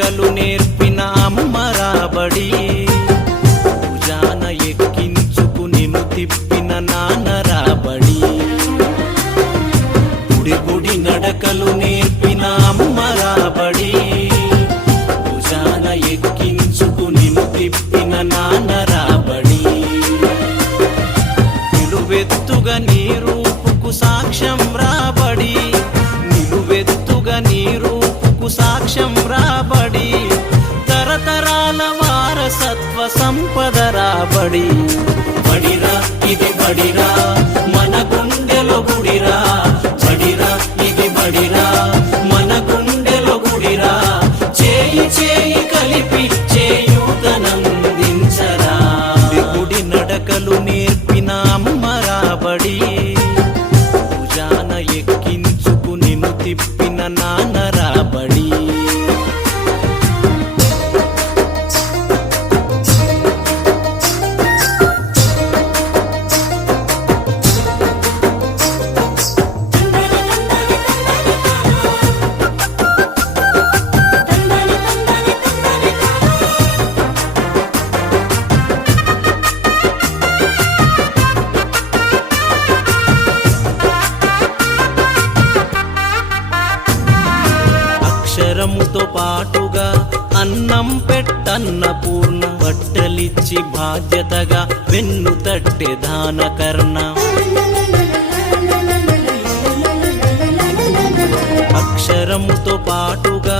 లెక్కలు నేర్పిన రాబడి భుజాన ఎక్కించుకు నిన్ను తిప్పిన నాన్న రాబడి. గుడి గుడి నడకలు నేర్పిన అమ్మ రాబడి భుజాన ఎక్కించుకు నిన్ను తిప్పిన నాన్న రాబడి. నిలువెత్తుగా నీ రూపుకు సాక్ష్యం రాబడి. సాక్ష్యం రాబడి తరతరాల వారసత్వ సంపద రాబడి. బడిరా ఇది బడిరా మన గుండెలో గుడిరా. బడిరా ఇది బడిరా మన గుండెలో గుడిరా. చేయి చేయి కలిపి చేయూతనందించరా. గుడి నడకలు నేర్పిన అమ్మ రాబడి భుజాన ఎక్కించుకు నిన్ను తిప్పిన నాన్న వరముతో పాటుగా అన్నం పెట్టన్న పూర్ణ బట్టలిచ్చి బాధ్యతగా వెన్ను తట్టె దానకర్ణ అక్షరముతో పాటుగా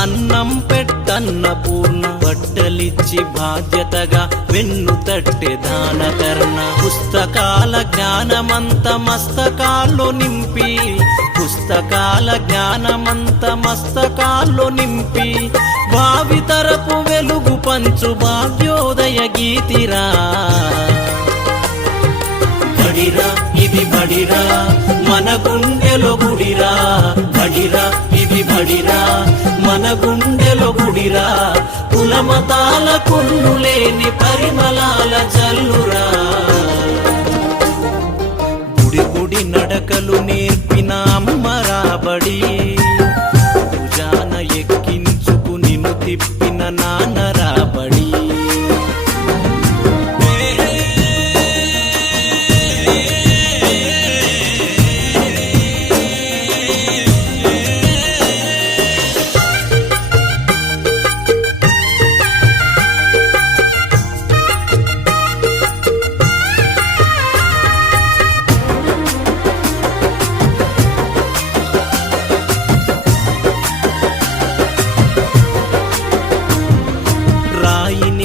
అన్నం పెట్టన్న పూర్ణ బట్టలిచ్చి బాధ్యతగా వెన్ను తట్టె దానకర్ణ పుస్తకాల జ్ఞానమంత మస్తకాల్లో నింపి పుస్తకాల జ్ఞానమంత మస్తకాల్లో నింపి భావితరపు వెలుగు పంచు భాగ్యోదయ గీతిరా. బడిరా ఇది బడిరా మన గుండెలో గుడిరా. బడిరా ఇది బడిరా మన గుండెలో గుడిరా. కులమతాల కొన్ను లేని పరిమళాల చల్లురా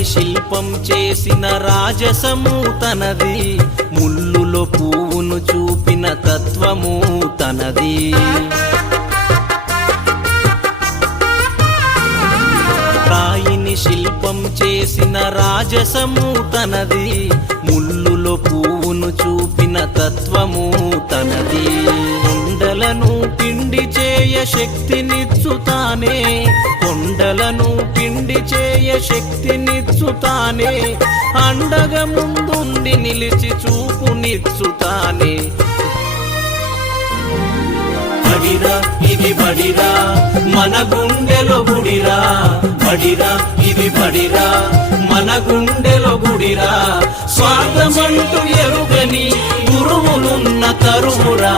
శిల్పం చేసిన రాజసము తనది. ముల్లులో పువ్వును చూపిన తత్వము తనది. రాయిని శిల్పం చేసిన రాజసము తనది. పిండి చేయ శక్తినిచ్చుతానే. కొండలను పిండి చేయ శక్తినిచ్చుతానే. అండగా ముందుండి నిలిచి చూపునిచ్చుతానే. బడిరా ఇది బడిరా మన గుండెలో గుడిరా. బడిరా ఇది బడిరా మన గుండెలో గుడిరా. స్వార్థమంటూ ఎరుగని గురువులున్న తరువురా